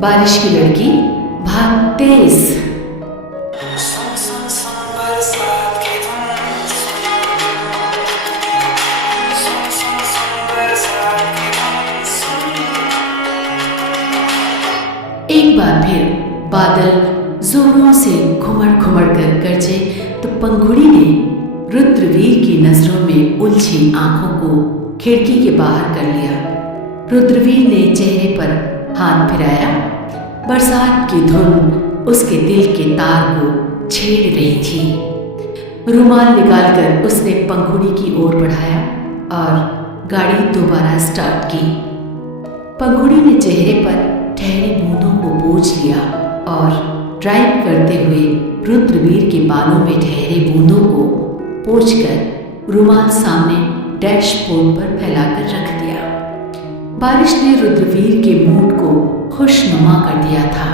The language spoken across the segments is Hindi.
बारिश की लड़की भाग तेज। एक बार फिर बादल जोरों से घुमड़ घुमड़ कर गरजे तो पंखुड़ी ने रुद्रवीर की नजरों में उलझी आंखों को खिड़की के बाहर कर लिया। रुद्रवीर ने चेहरे पर हाथ फिराया। बरसात की धुन उसके दिल के तार को छेड़ रही थी। रुमाल निकालकर उसने पंखुड़ी की ओर बढ़ाया और गाड़ी दोबारा स्टार्ट की। पंखुड़ी ने चेहरे पर ठहरी बूंदों को पोंछ लिया और ड्राइव करते हुए रुद्रवीर के बालों में ठहरे बूंदों को पोंछकर रुमाल सामने डैशबोर्ड पर फैलाकर रख दिया। बारिश ने रुद्रवीर के मूड को खुशनुमा कर दिया था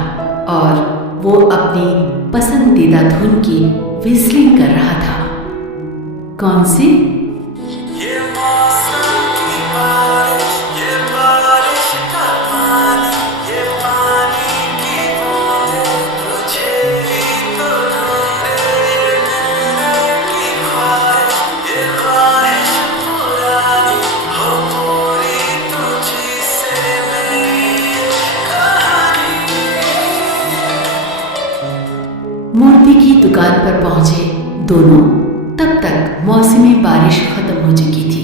और वो अपनी पसंदीदा धुन की व्हिस्लिंग कर रहा था। कौन सी? मूर्ति की दुकान पर पहुंचे दोनों। तब तक मौसमी बारिश खत्म हो चुकी थी।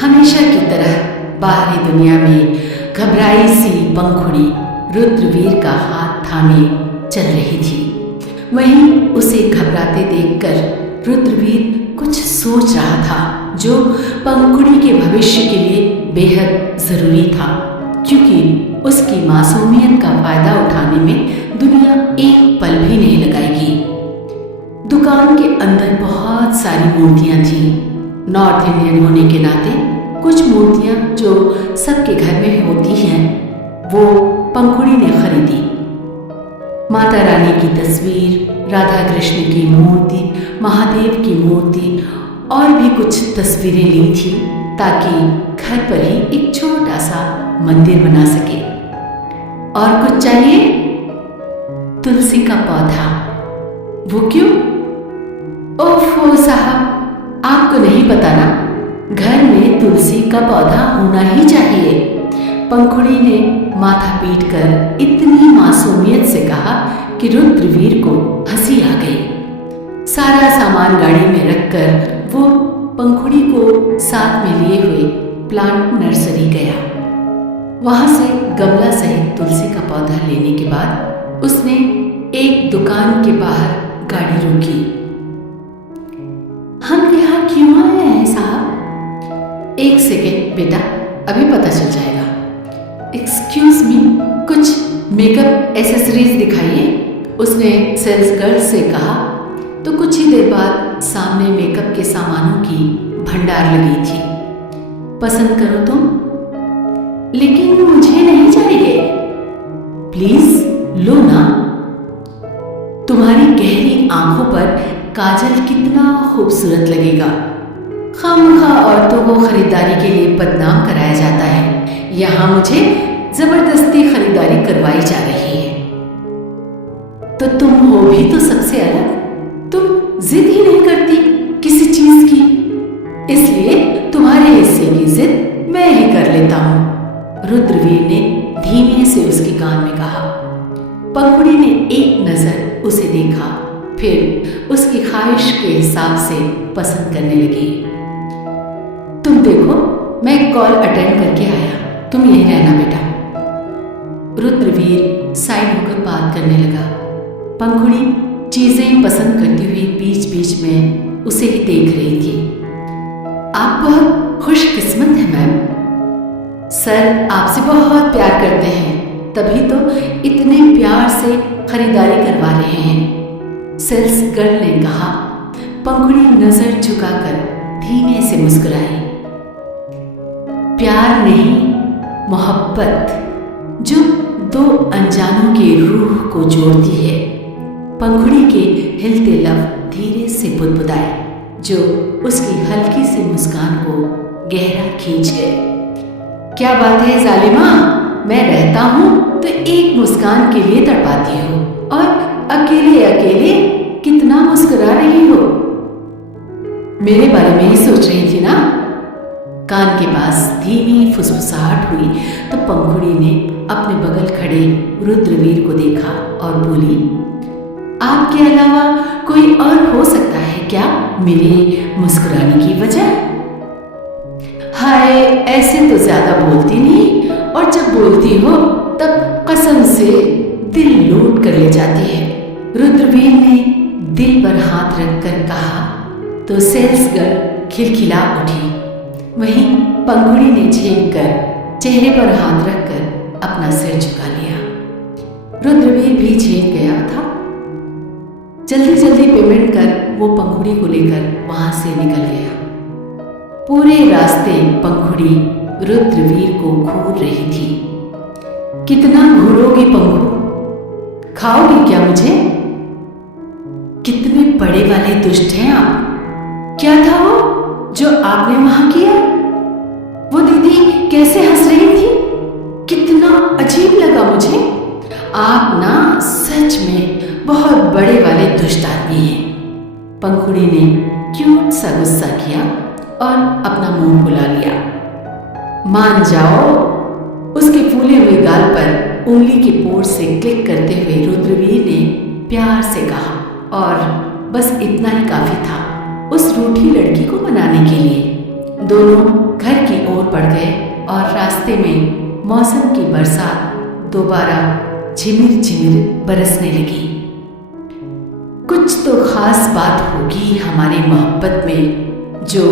हमेशा की तरह बाहरी दुनिया में घबराई सी पंखुड़ी रुद्रवीर का हाथ थामे चल रही थी। वहीं उसे घबराते देखकर रुद्रवीर कुछ सोच रहा था जो पंखुड़ी के भविष्य के लिए बेहद जरूरी था, क्योंकि उसकी मासूमियत का फायदा उठाने में दुनिया एक पल भी नहीं लगाएगी। दुकान के अंदर बहुत सारी मूर्तियां थीं। नॉर्थ इंडियन होने के नाते कुछ मूर्तियां जो सबके घर में होती हैं वो पंखुड़ी ने खरीदी। माता रानी की तस्वीर, राधा कृष्ण की मूर्ति, महादेव की मूर्ति और भी कुछ तस्वीरें ली थी ताकि घर पर ही एक छोटा सा मंदिर बना सके। और कुछ चाहिए? तुलसी का पौधा। वो क्यों? ओफो साहब, आपको नहीं पता ना, घर में तुलसी का पौधा होना ही चाहिए। पंखुड़ी ने माथा पीटकर इतनी मासूमियत से कहा कि रुद्रवीर को हंसी आ गई। सारा सामान गाड़ी में रखकर वो पंखुड़ी को साथ में लिए हुए प्लांट नर्सरी गया। वहां से गमला सहित तुलसी का पौधा लेने के बाद उसने एक दुकान के बाहर गाड़ी रोकी। हम यहाँ क्यों आए हैं साहब? एक सेकेंड बेटा, अभी पता चल जाएगा। एक्सक्यूज मी, कुछ मेकअप एसेसरीज दिखाइए, उसने सेल्स गर्ल से कहा। तो कुछ ही देर बाद सामने मेकअप के सामानों की भंडार लगी थी। पसंद करो तुम? लेकिन मुझे नहीं चाहिए। प्लीज लो ना। तुम्हारी गहरी आंखों पर काजल कितना खूबसूरत लगेगा। खामखा औरतों को खरीदारी के लिए बदनाम कराया जाता है। यहाँ मुझे जबरदस्ती खरीदारी करवाई जा रही है। तो तुम हो भी तो सबसे अलग। तुम जिद ही नहीं करती किसी चीज की, इसलिए तुम्हारे हिस्से की जिद मैं ही कर लेता हूं। रुद्रवीर ने धीमे से उसके कान में कहा। पंखुड़ी ने एक नजर उसे देखा, फिर उसकी ख्वाहिश के हिसाब से पसंद करने लगी। तुम देखो, मैं कॉल अटेंड करके आया, तुम यहीं रहना बेटा। रुद्रवीर साइड होकर बात करने लगा। पंखुड़ी चीजें पसंद करती हुई बीच बीच में उसे ही देख रही थी। आप बहुत खुशकिस्मत हैं मैम। सर आपसे बहुत प्यार करते हैं, तभी तो इतने प्यार से खरीदारी करवा रहे हैं, सेल्स गर्ल ने कहा। पंखुड़ी नजर झुकाकर धीमे से मुस्कुराई। प्यार नहीं, मोहब्बत जो दो अनजानों की रूह को जोड़ती है। पंखुड़ी के हिलते लब धीरे से बुदबुदाए, जो उसकी हल्की सी मुस्कान को गहरा खींच गए। क्या बात है जालिमा, मैं रहता हूँ तो एक मुस्कान के लिए तड़पाती हो और अकेले अकेले कितना मुस्कुरा रही हो। मेरे बारे में ही सोच रही थी ना? कान के पास धीमी फुसफुसाहट हुई तो पंखुड़ी ने अपने बगल खड़े रुद्रवीर को देखा और बोली, आपके अलावा कोई और हो सकता है क्या मेरे मुस्कुराने की वजह? हाय, ऐसे तो ज्यादा बोलती नहीं, और जब बोलती हो तब कसम से दिल लूट कर ले जाती है। रुद्रवीर ने दिल पर हाथ रखकर कहा तो सेल्स गर्ल खिलखिला उठी। वहीं पंखुड़ी ने झेप कर चेहरे पर हाथ रखकर अपना सिर झुका लिया। रुद्रवीर भी झेप गया था। जल्दी जल्दी पेमेंट कर वो पंखुड़ी को लेकर वहां से निकल गया। पूरे रास्ते पंखुड़ी रुद्रवीर को घूर रही थी। कितना घूरोगी पंखु? खाओगी क्या मुझे? कितने बड़े वाले दुष्ट हैं आप। क्या था वो जो आपने वहां किया? वो दीदी कैसे हंस रही थी, कितना अजीब लगा मुझे। आप ना सच में बहुत बड़े वाले दुष्ट आदमी हैं। पंखुड़ी ने क्यूट सा गुस्सा किया और अपना मुंह फुला लिया। मान जाओ। उसके फूले हुए गाल पर उंगली की पोर से क्लिक करते हुए रुद्रवीर ने प्यार से कहा, और बस इतना ही काफी था उस रूठी लड़की को मनाने के लिए। दोनों घर की ओर बढ़ गए और रास्ते में मौसम की बरसात दोबारा झिमिर झिमिर बरसने लगी। कुछ तो खास बात होगी हमारी मोहब्बत में जो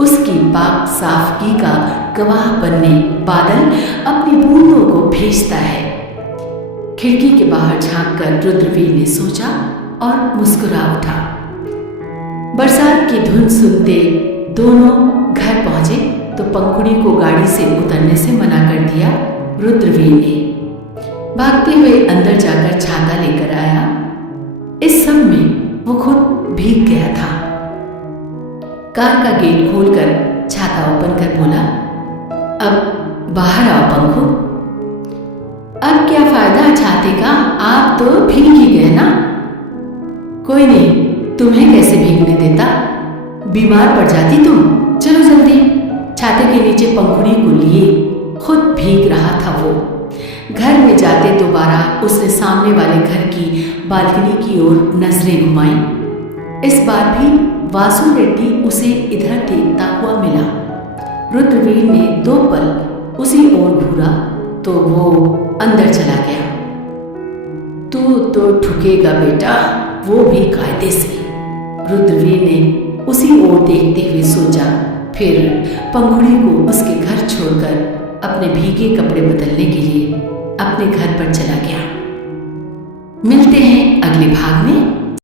उसकी पाक साफगी का गवाह बनने बादल अपनी बूंदों को भेजता है। खिड़की के बाहर झांककर रुद्रवीर ने सोचा और मुस्कुरा उठा। बरसात की धुन सुनते दोनों घर पहुंचे तो पंखुड़ी को गाड़ी से उतरने से मना कर दिया रुद्रवीर ने। भागते हुए अंदर जाकर छाता लेकर आया। इस सब में वो खुद भीग गया था। कार का गेट खोलकर छाता ओपन कर बोला, अब बाहर आओ पंखु। अब क्या फायदा छाते का, आप तो भीग ही गए ना। कोई नहीं, तुम्हें कैसे भीगने देता, बीमार पड़ जाती तुम। चलो जल्दी। छाते के नीचे पंखुड़ी को लिए खुद भीग रहा था वो। घर में जाते दोबारा उसने सामने वाले घर की बालकनी की ओर नजरें घुमाई। इस बार भी वासु रेड्डी उसे इधर देखता हुआ मिला। रुद्रवीर ने 2 पल उसी ओर घूरा तो वो अंदर चला गया। तू तो ठुकेगा बेटा, वो भी कायदे से। रुद्रवीर ने उसी ओर देखते हुए सोचा, फिर पंखुड़ी को उसके घर छोड़कर अपने भीगे कपड़े बदलने के लिए अपने घर पर चला गया। मिलते हैं अगले भाग में।